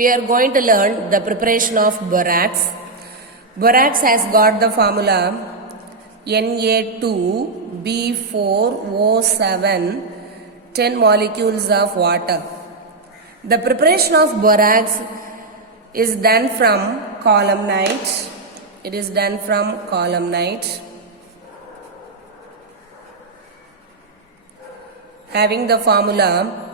we are going to learn the preparation of borax. Borax has got the formula Na2B4O7, 10 molecules of water. The preparation of borax is done from columnite. It is done from columnite, having the formula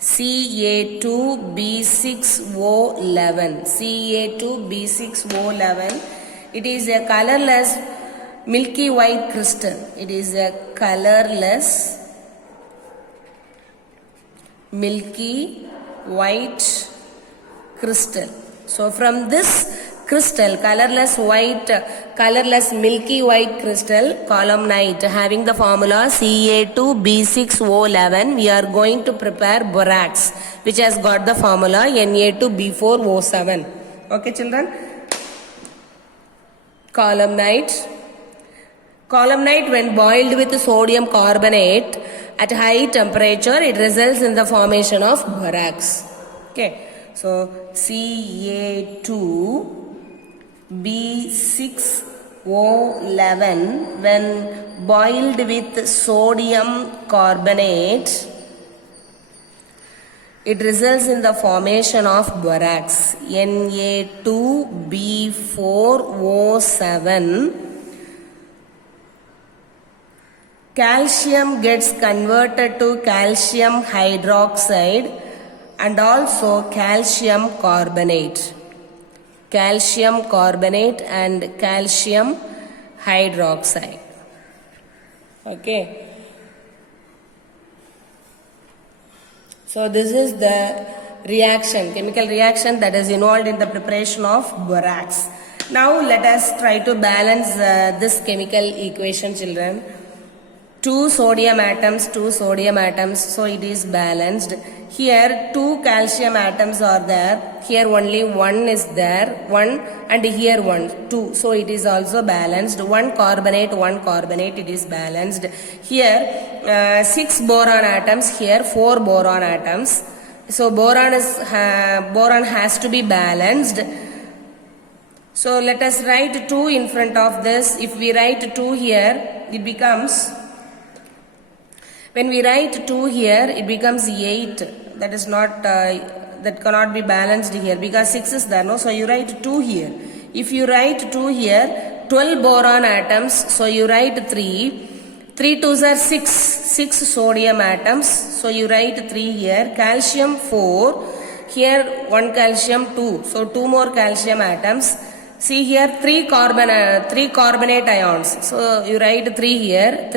Ca2B6O11. Ca2B6O11. It is a colorless milky white crystal. It is a colorless milky white crystal. So from this crystal, colorless milky white crystal, columnite, having the formula Ca2B6O11, we are going to prepare borax, which has got the formula Na2B4O7. Okay, children? Columnite, when boiled with sodium carbonate at high temperature, it results in the formation of borax. Okay, so Ca2B6O11, when boiled with sodium carbonate, it results in the formation of borax, Na2B4O7. Calcium gets converted to calcium hydroxide and also calcium carbonate. Calcium carbonate and calcium hydroxide. Okay. So this is the reaction, chemical reaction that is involved in the preparation of borax. Now let us try to balance this chemical equation, children. Two sodium atoms, so it is balanced. Here two calcium atoms are there. Here only one is there, one, and here one, two. So it is also balanced. One carbonate, it is balanced. Here 6 boron atoms, here 4 boron atoms. So boron has to be balanced. So let us write 2 in front of this. If we write 2 here, it becomes, when we write 2 here, it becomes 8. That is not, that cannot be balanced here because 6 is there, no? So you write 2 here. If you write 2 here, 12 boron atoms, so you write 3. 3 2s are 6 sodium atoms, so you write 3 here. Calcium 4, here 1 calcium 2, so 2 more calcium atoms. See here 3 carbonate ions, so you write 3 here.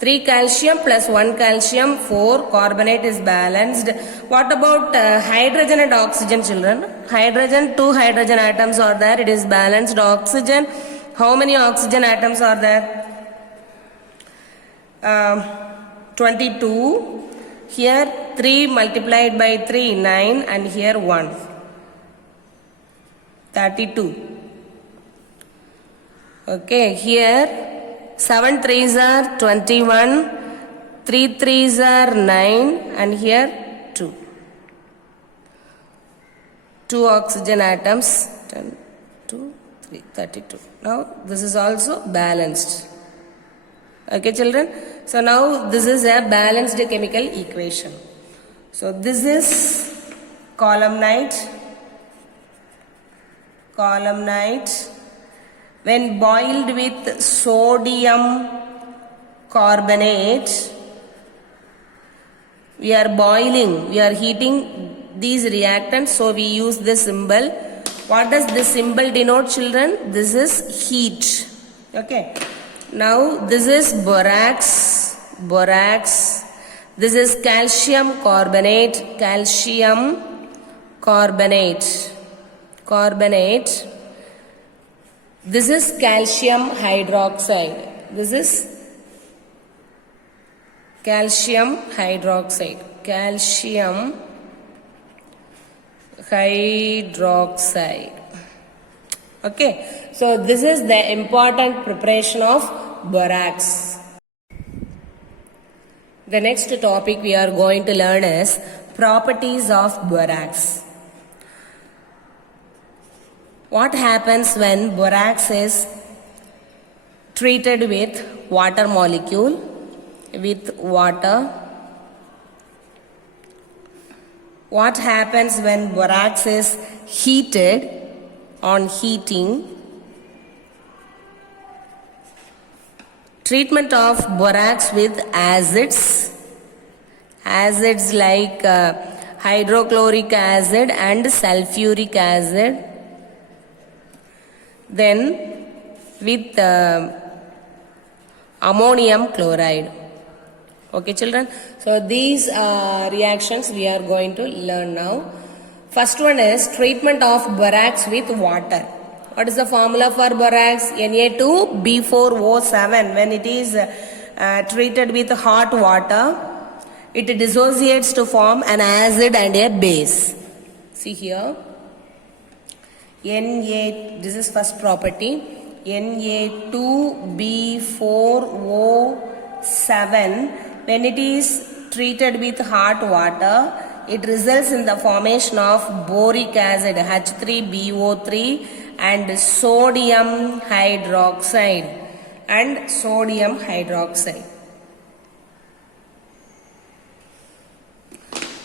3 calcium plus 1 calcium, 4 carbonate is balanced. What about hydrogen and oxygen, children? Hydrogen, 2 hydrogen atoms are there, it is balanced. Oxygen, how many oxygen atoms are there? 22. Here 3 multiplied by 3, 9, and here 1. 32. Okay, here 7 3s are 21, 3 3s are 9, and here 2. 2 oxygen atoms, 10, 2, 3, 32. Now this is also balanced. Okay, children? So now this is a balanced chemical equation. So this is columnite. When boiled with sodium carbonate, we are heating these reactants, so we use this symbol. What does this symbol denote, children? This is heat. Okay. Now this is borax. This is calcium carbonate. This is calcium hydroxide. Okay, so this is the important preparation of borax. The next topic we are going to learn is properties of borax. What happens when borax is treated with water molecule, with water? What happens when borax is heated, on heating? Treatment of borax with acids like hydrochloric acid and sulfuric acid. Then with ammonium chloride. Okay, children. So these reactions we are going to learn now. First one is treatment of borax with water. What is the formula for borax? Na2B4O7. When it is treated with hot water, it dissociates to form an acid and a base. See here. This is first property. Na2B4O7. When it is treated with hot water, it results in the formation of boric acid H3BO3 and sodium hydroxide.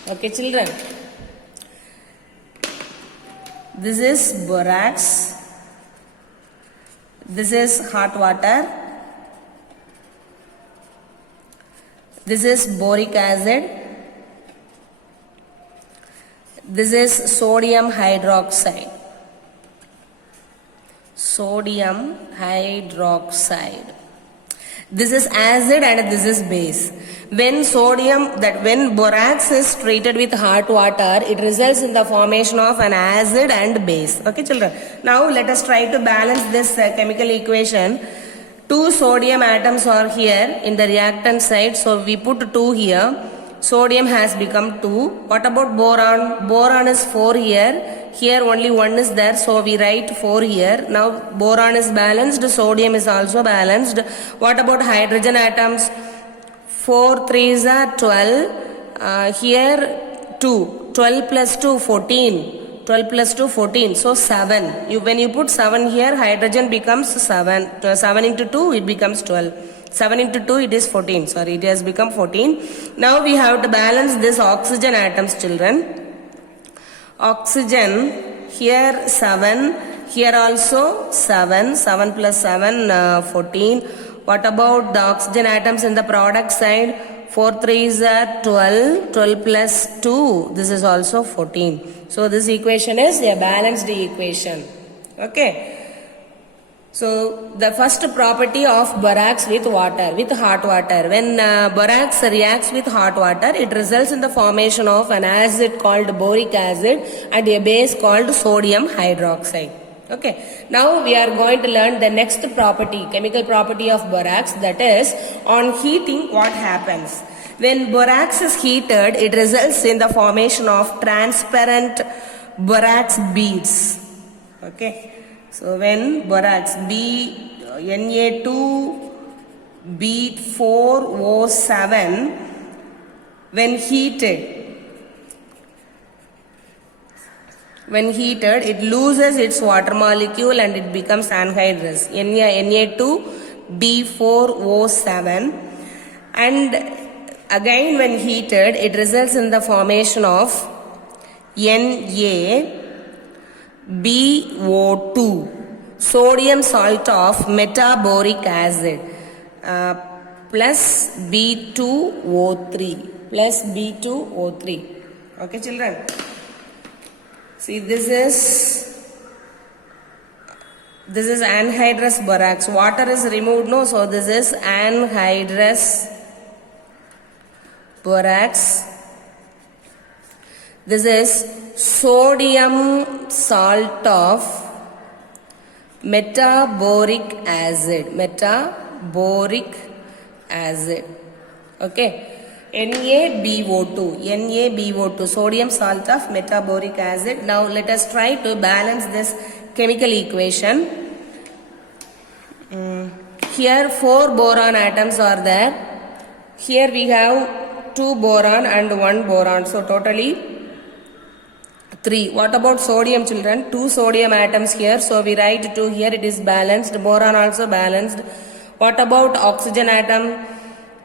Okay, children. This is borax. This is hot water. This is boric acid. This is sodium hydroxide. This is acid and this is base. When borax is treated with hot water, it results in the formation of an acid and base. Okay, children. Now let us try to balance this chemical equation. 2 sodium atoms are here in the reactant side, so we put 2 here. Sodium has become 2. What about boron? Boron is 4 here. Here only 1 is there, so we write 4 here. Now boron is balanced, sodium is also balanced. What about hydrogen atoms? 4 3s are 12. Here 2. 12 plus 2, 14. 12 plus 2, 14. So 7. When you put 7 here, hydrogen becomes 7. 7 into 2, it becomes 12. 7 into 2, it is 14. Sorry, it has become 14. Now we have to balance this oxygen atoms, children. Oxygen, here 7. Here also 7. 7 plus 7, 14. What about the oxygen atoms in the product side? 4 3s are 12. 12 plus 2, this is also 14. So this equation is a balanced equation. Okay. So the first property of borax with water, with hot water. When borax reacts with hot water, it results in the formation of an acid called boric acid and a base called sodium hydroxide. Okay. Now we are going to learn the next property, chemical property of borax, that is on heating what happens. When borax is heated, it results in the formation of transparent borax beads. Okay. So when borax Na2B4O7, when heated, it loses its water molecule and it becomes anhydrous, Na2B4O7. And again when heated, it results in the formation of NaBO2, sodium salt of metaboric acid, plus B2O3. Okay, children. See, this is anhydrous borax. Water is removed, no? So this is anhydrous borax. This is sodium salt of metaboric acid. Okay. NaBO2, sodium salt of metaboric acid. Now let us try to balance this chemical equation. Here 4 boron atoms are there. Here we have 2 boron and 1 boron. So totally 3. What about sodium, children? 2 sodium atoms here. So we write 2 here. It is balanced. Boron also balanced. What about oxygen atom?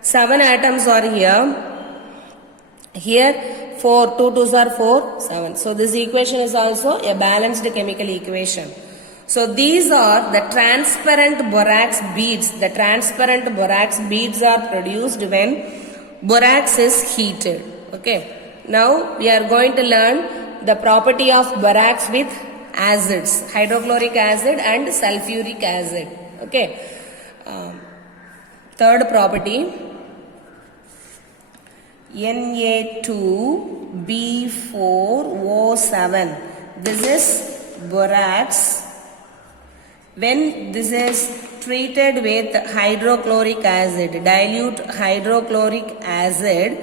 7 atoms are here. Here 4. 2 2s are 4. 7. So this equation is also a balanced chemical equation. So these are the transparent borax beads. The transparent borax beads are produced when borax is heated. Okay. Now we are going to learn the property of borax with acids, hydrochloric acid and sulfuric acid. Okay. Third property, Na2B4O7. This is borax. When this is treated with hydrochloric acid, dilute hydrochloric acid,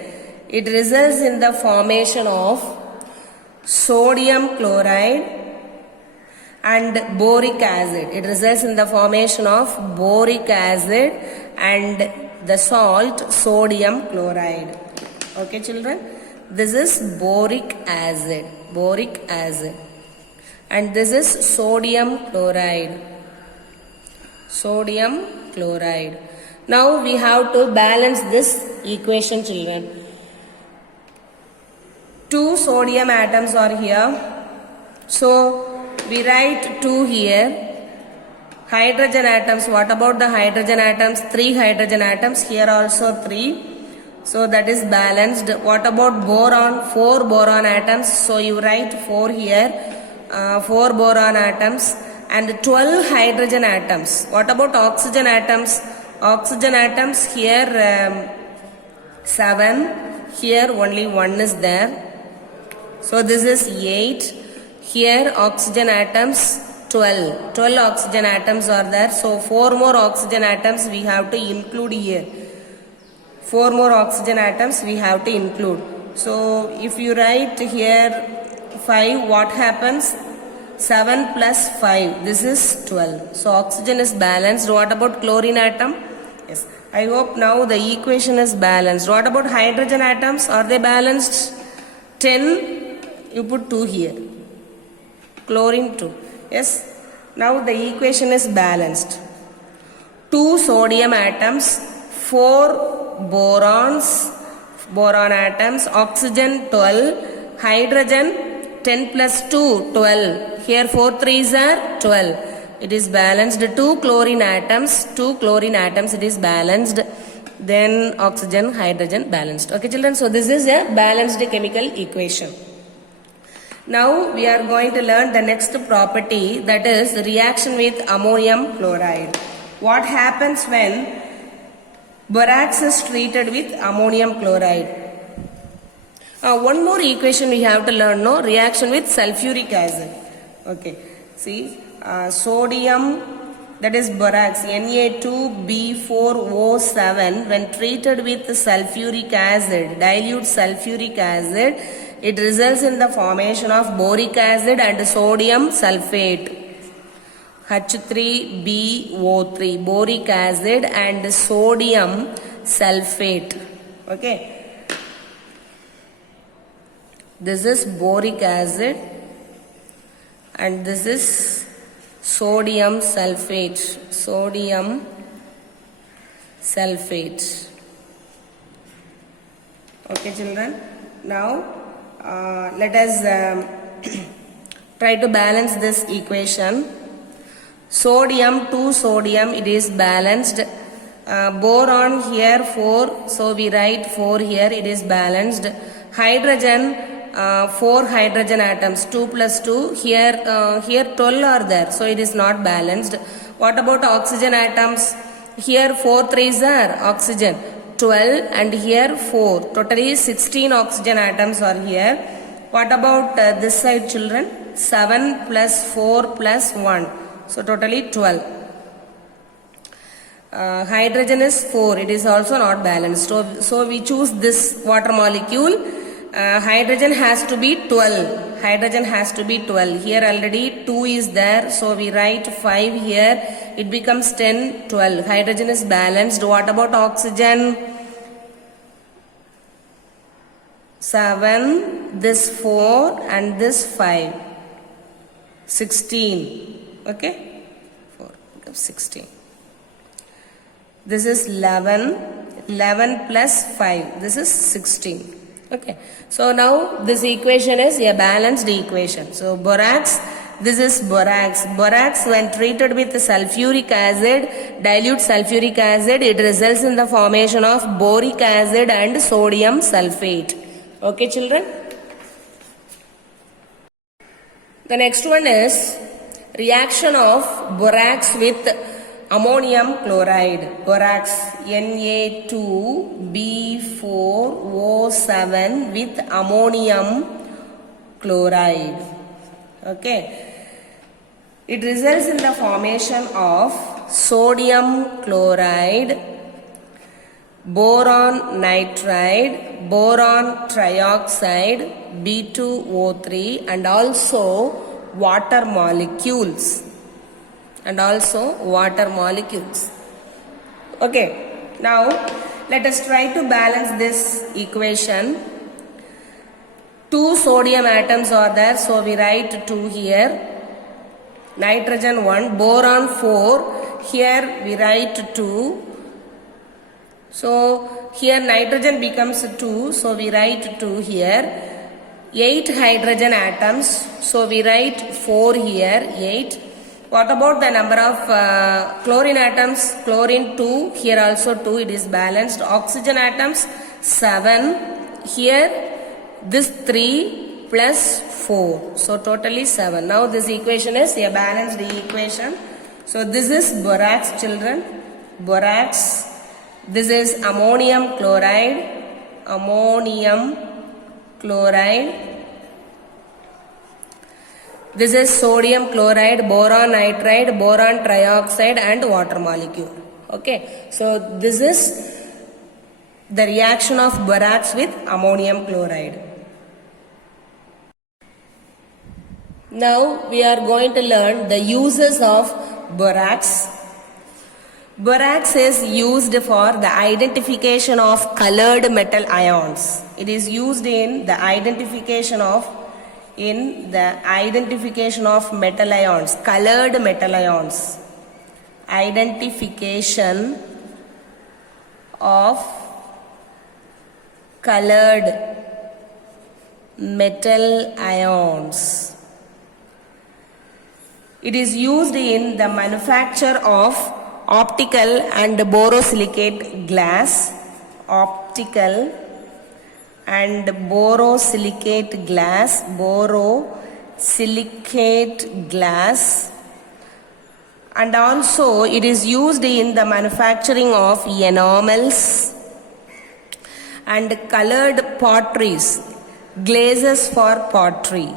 it results in the formation of sodium chloride and boric acid. It results in the formation of boric acid and the salt sodium chloride. Okay, children? This is boric acid. Boric acid. And this is sodium chloride. Sodium chloride. Now we have to balance this equation, children. 2 sodium atoms are here. So we write 2 here. Hydrogen atoms. What about the hydrogen atoms? 3 hydrogen atoms. Here also 3. So that is balanced. What about boron? 4 boron atoms. So you write 4 here. 4 boron atoms. And 12 hydrogen atoms. What about oxygen atoms? Oxygen atoms here 7. Here only 1 is there. So this is 8. Here oxygen atoms 12. 12 oxygen atoms are there. So 4 more oxygen atoms we have to include here. 4 more oxygen atoms we have to include. So if you write here 5, what happens? 7 plus 5. This is 12. So oxygen is balanced. What about chlorine atom? Yes. I hope now the equation is balanced. What about hydrogen atoms? Are they balanced? 10. You put 2 here. Chlorine 2. Yes. Now the equation is balanced. 2 sodium atoms, 4 boron atoms, oxygen 12, hydrogen 10 plus 2, 12. Here 4 3s are 12. It is balanced. 2 chlorine atoms, it is balanced. Then oxygen, hydrogen balanced. Okay, children. So this is a balanced chemical equation. Now we are going to learn the next property, that is reaction with ammonium chloride. What happens when borax is treated with ammonium chloride? One more equation we have to learn, no? Reaction with sulfuric acid. Okay. See, sodium, that is borax, Na2B4O7, when treated with sulfuric acid, dilute sulfuric acid, it results in the formation of boric acid and sodium sulfate. H3BO3, boric acid and sodium sulfate. Okay. This is boric acid and this is sodium sulfate. Sodium sulfate. Okay, children. Now let us try to balance this equation. Sodium, 2 sodium, it is balanced. Boron here 4, so we write 4 here, it is balanced. Hydrogen, 4 hydrogen atoms, 2 plus 2, here 12 are there, so it is not balanced. What about oxygen atoms? Here 4 3s are oxygen, 12, and here 4, totally 16 oxygen atoms are here. What about this side, children? 7 plus 4 plus 1, so totally 12. Hydrogen is 4, it is also not balanced, so we choose this water molecule. Hydrogen has to be 12. Hydrogen has to be 12. Here already 2 is there, so we write 5 here. It becomes 10, 12. Hydrogen is balanced. What about oxygen? 7, this 4 and this 5. 16. Okay? 4 becomes 16. This is 11. 11 plus 5. This is 16. Okay. So now this equation is a balanced equation. So borax, this is borax. Borax when treated with sulfuric acid, dilute sulfuric acid, it results in the formation of boric acid and sodium sulfate. Okay children? The next one is reaction of borax with ammonium chloride. Borax Na2B4O7 with ammonium chloride. Okay. It results in the formation of sodium chloride, boron nitride, boron trioxide, B2O3 and also water molecules. Okay, now let us try to balance this equation. 2 sodium atoms are there, so we write 2 here. Nitrogen 1, boron 4, here we write 2. So here nitrogen becomes 2, so we write 2 here. 8 hydrogen atoms, so we write 4 here, 8. What about the number of chlorine atoms? Chlorine 2, here also 2, it is balanced. Oxygen atoms 7, here this 3 plus 4, so totally 7. Now this equation is a balanced equation. So this is borax children, borax. This is ammonium chloride, This is sodium chloride, boron nitride, boron trioxide and water molecule. Okay, so this is the reaction of borax with ammonium chloride. Now we are going to learn the uses of borax. Borax is used for the identification of colored metal ions. It is used in the identification of metal ions, colored metal ions. Identification of colored metal ions. It is used in the manufacture of optical and borosilicate glass. Optical and borosilicate glass, and also it is used in the manufacturing of enamels and colored potteries, glazes for pottery.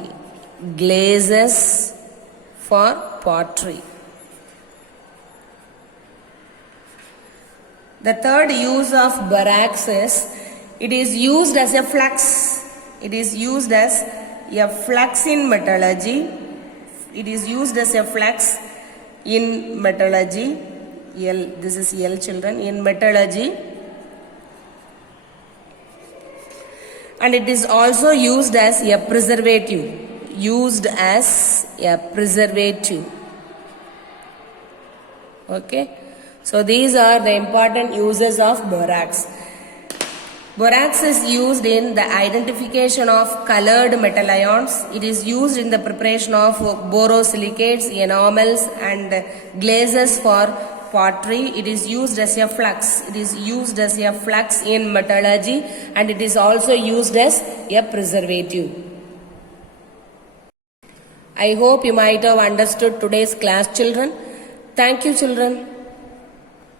The third use of borax is it is used as a flux. It is used as a flux in metallurgy. It is used as a flux in metallurgy. This is L children, in metallurgy. And it is also used as a preservative. Okay. So these are the important uses of borax. Borax is used in the identification of colored metal ions. It is used in the preparation of borosilicates, enamels and glazes for pottery. It is used as a flux. It is used as a flux in metallurgy, and it is also used as a preservative. I hope you might have understood today's class, children. Thank you, children.